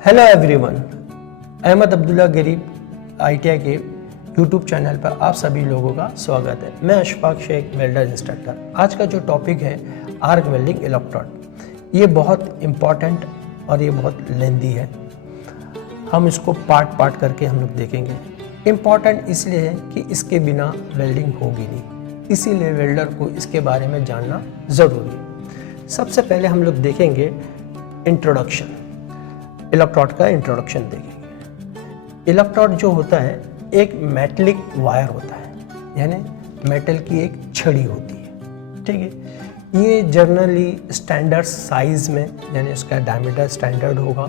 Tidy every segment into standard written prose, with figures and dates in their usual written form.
Hello everyone, Ahmad Abdullah गरीब ITI के YouTube channel पर आप सभी लोगों का स्वागत है। मैं अशफाक शेख, वेल्डर इंस्ट्रक्टर। आज का जो टॉपिक है आर्क वेल्डिंग इलेक्ट्रोड, ये बहुत इम्पॉर्टेंट और ये बहुत लेंदी है। हम इसको पार्ट पार्ट करके हम लोग देखेंगे। इम्पॉर्टेंट इसलिए है कि इसके बिना वेल्डिंग होगी नहीं, इसीलिए वेल्डर को इसके बारे में जानना ज़रूरी है। सबसे पहले हम लोग देखेंगे इंट्रोडक्शन, इलेक्ट्रोड का इंट्रोडक्शन देखेंगे। इलेक्ट्रोड जो होता है एक मेटलिक वायर होता है, यानी मेटल की एक छड़ी होती है, ठीक है। ये जनरली स्टैंडर्ड साइज में, यानी इसका डायमीटर स्टैंडर्ड होगा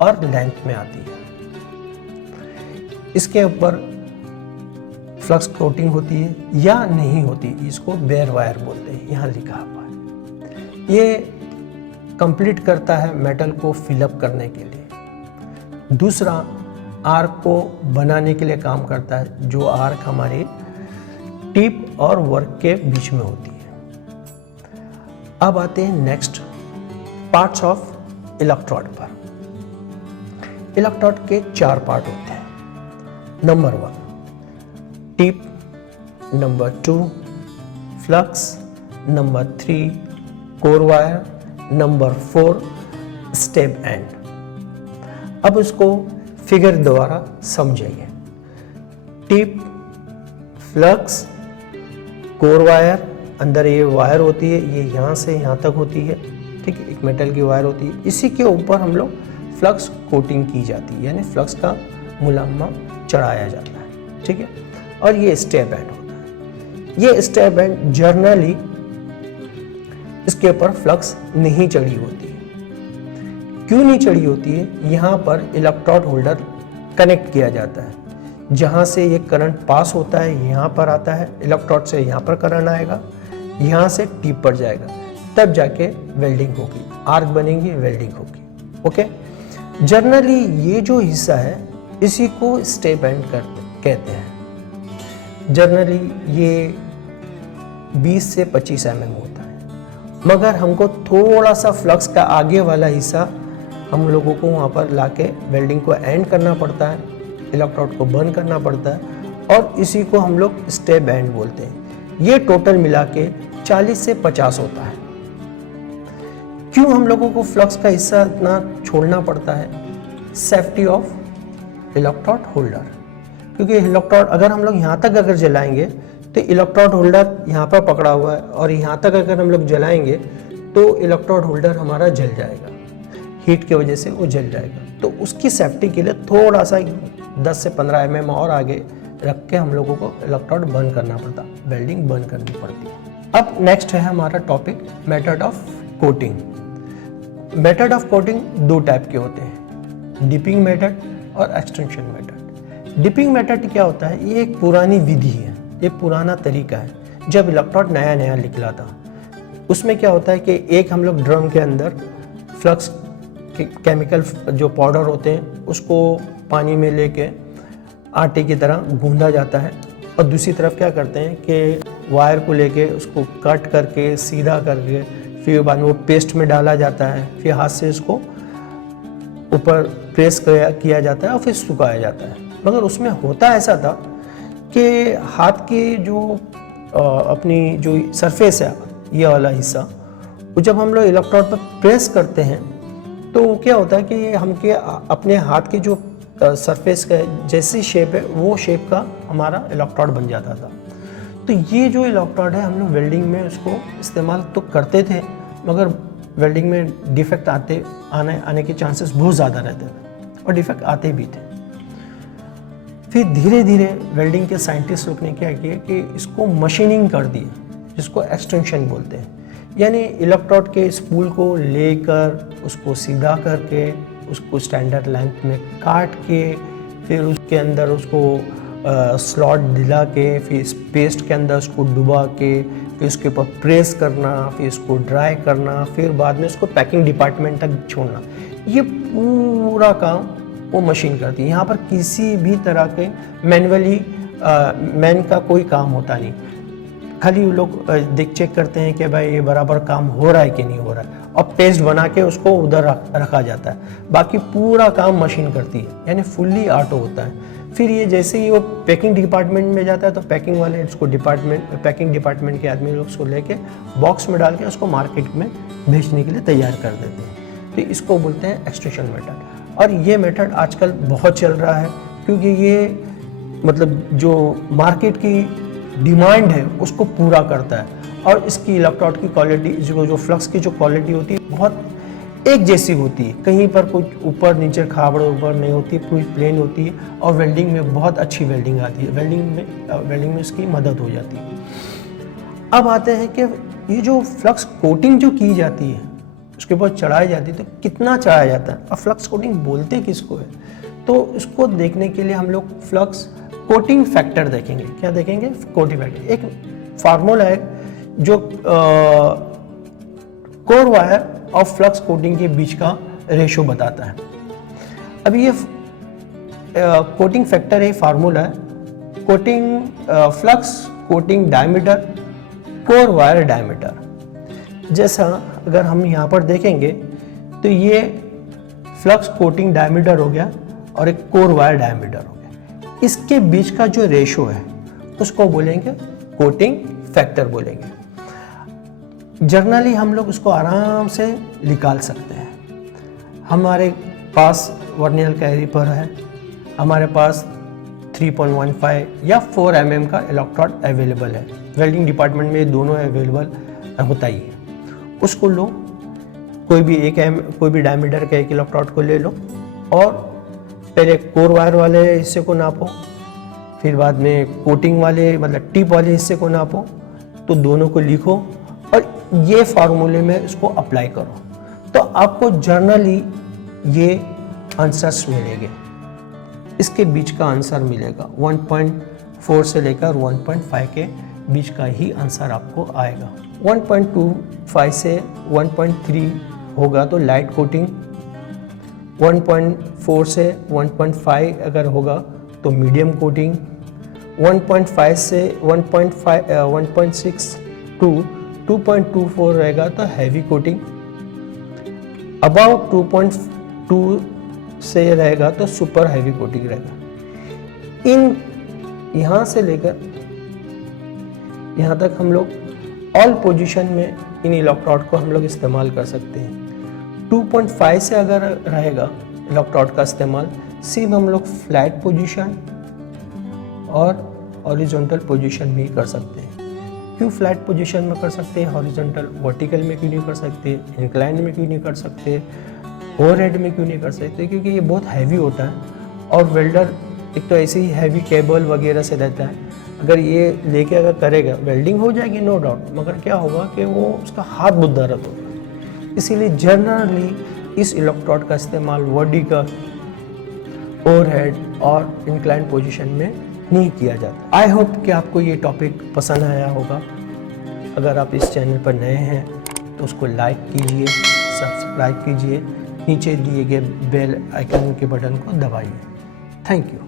और लेंथ में आती है। इसके ऊपर फ्लक्स कोटिंग होती है या नहीं होती, इसको बेयर वायर बोलते हैं, यहाँ लिखा हुआ है। ये कंप्लीट करता है मेटल को फिलअप करने के लिए। दूसरा, आर्क को बनाने के लिए काम करता है, जो आर्क हमारी टिप और वर्क के बीच में होती है। अब आते हैं नेक्स्ट पार्ट्स ऑफ इलेक्ट्रोड पर। इलेक्ट्रोड के 4 पार्ट होते हैं। Number 1 tip, number 2 flux, number 3 core wire, number 4 step and. अब इसको फिगर द्वारा समझेंगे। टिप, फ्लक्स, कोर वायर, अंदर ये वायर होती है, ये यहाँ से यहाँ तक होती है, ठीक है, एक मेटल की वायर होती है। इसी के ऊपर हम लोग फ्लक्स कोटिंग की जाती है, यानी फ्लक्स का मुलामा चढ़ाया जाता है, ठीक है। और ये स्टेप एंड होता है। ये स्टेप एंड जर्नली इसके ऊपर फ्लक्स नहीं चढ़ी होती है। क्यों नहीं चढ़ी होती है? यहाँ पर इलेक्ट्रोड होल्डर कनेक्ट किया जाता है, जहाँ से ये करंट पास होता है, यहाँ पर आता है, इलेक्ट्रोड से यहाँ पर करंट आएगा, यहाँ से टिप पर जाएगा, तब जाके वेल्डिंग होगी, आर्क बनेगी, वेल्डिंग होगी। ओके, जनरली ये जो हिस्सा है इसी को स्टेप एंड कहते हैं। जनरली ये 20 से 25 mm होता है, मगर हमको थोड़ा सा फ्लक्स का आगे वाला हिस्सा हम लोगों को वहाँ पर लाके वेल्डिंग को एंड करना पड़ता है, इलेक्ट्रोड को बर्न करना पड़ता है, और इसी को हम लोग स्टेप एंड बोलते हैं। ये टोटल मिला के 40 से 50 होता है। क्यों हम लोगों को फ्लक्स का हिस्सा इतना छोड़ना पड़ता है? सेफ्टी ऑफ इलेक्ट्रोड होल्डर, क्योंकि इलेक्ट्रोड अगर हम लोग यहाँ तक अगर जलाएंगे तो इलेक्ट्रोड होल्डर यहाँ पर पकड़ा हुआ है, और यहाँ तक अगर हम लोग जलाएंगे तो इलेक्ट्रोड होल्डर हमारा जल जाएगा, हीट की वजह से वो जल जाएगा। तो उसकी सेफ्टी के लिए थोड़ा सा 10 से 15 mm और आगे रख के हम लोगों को इलेक्ट्रोड बर्न करना पड़ता, वेल्डिंग बर्न करनी पड़ती है। अब नेक्स्ट है हमारा topic method of coating. Method of coating 2 type के होते हैं, डिपिंग मेथड और एक्सटेंशन मेथड। डिपिंग मेथड क्या होता है? ये एक पुरानी विधि है, ये पुराना तरीका है। जब इलेक्ट्रोड नया नया निकला था, उसमें क्या होता है कि एक हम लोग ड्रम के अंदर फ्लक्स केमिकल जो पाउडर होते हैं उसको पानी में लेके आटे की तरह गूंदा जाता है, और दूसरी तरफ क्या करते हैं कि वायर को लेके उसको कट करके सीधा करके फिर बाद में वो पेस्ट में डाला जाता है, फिर हाथ से इसको ऊपर प्रेस किया जाता है और फिर सुखाया जाता है। मगर उसमें होता ऐसा था कि हाथ की जो अपनी जो सरफेस है, ये वाला हिस्सा, वो जब हम लोग इलेक्ट्रोड पर प्रेस करते हैं तो क्या होता है कि हमके अपने हाथ की जो सरफेस का जैसी शेप है वो शेप का हमारा इलेक्ट्रोड बन जाता था। तो ये जो इलेक्ट्रोड है हम लोग वेल्डिंग में उसको इस्तेमाल तो करते थे, मगर वेल्डिंग में डिफेक्ट आने के चांसेस बहुत ज़्यादा रहते थे, और डिफेक्ट आते भी थे। फिर धीरे धीरे वेल्डिंग के साइंटिस्ट लोग ने क्या किया कि इसको मशीनिंग कर दी, जिसको एक्सटेंशन बोलते हैं। यानी इलेक्ट्रोड के स्पूल को लेकर उसको सीधा करके उसको स्टैंडर्ड लेंथ में काट के फिर उसके अंदर उसको स्लॉट दिला के फिर इस पेस्ट के अंदर उसको डुबा के फिर उसके ऊपर प्रेस करना, फिर इसको ड्राई करना, फिर बाद में उसको पैकिंग डिपार्टमेंट तक छोड़ना, ये पूरा काम वो मशीन करती है। यहाँ पर किसी भी तरह के मैनुअली मैन का कोई काम होता नहीं। खाली लोग देख चेक करते हैं कि भाई ये बराबर काम हो रहा है कि नहीं हो रहा है, और पेस्ट बना के उसको उधर रखा जाता है। बाकी पूरा काम मशीन करती है, यानी फुल्ली ऑटो होता है। फिर ये जैसे ही वो पैकिंग डिपार्टमेंट में जाता है तो पैकिंग वाले उसको पैकिंग डिपार्टमेंट के आदमी लोग उसको लेके बॉक्स में डाल के उसको मार्केट में भेजने के लिए तैयार कर देते हैं। तो इसको बोलते हैं एक्सट्रूशन मेथड। और ये मेथड आजकल बहुत चल रहा है, क्योंकि ये मतलब जो मार्केट की डिमांड है उसको पूरा करता है, और इसकी इलेक्ट्रोड की क्वालिटी, जो फ्लक्स की जो क्वालिटी होती है बहुत एक जैसी होती है, कहीं पर कुछ ऊपर नीचे खाबड़ ऊपर नहीं होती, पूरी प्लेन होती है, और वेल्डिंग में बहुत अच्छी वेल्डिंग आती है, वेल्डिंग में इसकी मदद हो जाती है। अब आते हैं कि ये जो फ्लक्स कोटिंग जो की जाती है उसके ऊपर चढ़ाई जाती है, तो कितना चढ़ाया जाता है, अब फ्लक्स कोटिंग बोलते किसको है, तो इसको देखने के लिए हम लोग फ्लक्स कोटिंग फैक्टर देखेंगे। क्या देखेंगे? Coating factor. एक फार्मूला है जो कोर वायर और फ्लक्स कोटिंग के बीच का रेशो बताता है। अब ये कोटिंग फैक्टर है, फार्मूला है coating flux coating diameter core wire diameter. जैसा अगर हम यहाँ पर देखेंगे तो ये फ्लक्स कोटिंग डायमीटर हो गया और एक कोर वायर डायमीटर हो गया, इसके बीच का जो रेशो है उसको बोलेंगे कोटिंग फैक्टर बोलेंगे। जर्नली हम लोग उसको आराम से निकाल सकते हैं। हमारे पास वर्नियर कैलिपर है, हमारे पास 3.15 या 4 mm का इलेक्ट्रोड अवेलेबल है, वेल्डिंग डिपार्टमेंट में दोनों अवेलेबल होता ही है। उसको लो, कोई भी डायमीटर का एक इलेक्ट्रोड को ले लो, और पहले कोर वायर वाले हिस्से को नापो, फिर बाद में कोटिंग वाले मतलब टिप वाले हिस्से को नापो, तो दोनों को लिखो और ये फार्मूले में इसको अप्लाई करो, तो आपको जर्नली ये आंसर्स मिलेंगे। इसके बीच का आंसर मिलेगा 1.4 से लेकर 1.5 के बीच का ही आंसर आपको आएगा। 1.25 से 1.3 होगा तो लाइट कोटिंग, 1.4 से 1.5 अगर होगा तो मीडियम कोटिंग, 1.5 से 1.6 टू 2.24 रहेगा तो हैवी कोटिंग, अबाउट 2.2 से रहेगा तो सुपर हैवी कोटिंग रहेगा। इन यहाँ से लेकर यहाँ तक हम लोग ऑल पोजीशन में इन इलेक्ट्रोड को हम लोग इस्तेमाल कर सकते हैं। 2.5 से अगर रहेगा इलेक्ट्रोड का इस्तेमाल, सिर्फ हम लोग फ्लैट पोजीशन और हॉरिजॉन्टल पोजीशन में ही कर सकते हैं। क्यों फ्लैट पोजीशन में कर सकते हैं, हॉरिजॉन्टल वर्टिकल में क्यों नहीं कर सकते, इंक्लाइन में क्यों नहीं कर सकते, ओवरहेड में क्यों नहीं कर सकते? क्योंकि ये बहुत हैवी होता है, और वेल्डर एक तो ऐसे ही हैवी केबल वगैरह से रहता है, अगर ये लेके अगर करेगा वेल्डिंग हो जाएगी नो डाउट, मगर क्या होगा कि वो उसका हाथ बहुत दर्द होगा। इसीलिए जनरली इस इलेक्ट्रोड का इस्तेमाल वर्टिकल, ओवरहेड और इंक्लाइन पोजीशन में नहीं किया जाता। आई होप कि आपको ये टॉपिक पसंद आया होगा। अगर आप इस चैनल पर नए हैं तो उसको लाइक कीजिए, सब्सक्राइब कीजिए, नीचे दिए गए बेल आइकन के बटन को दबाइए। Thank you.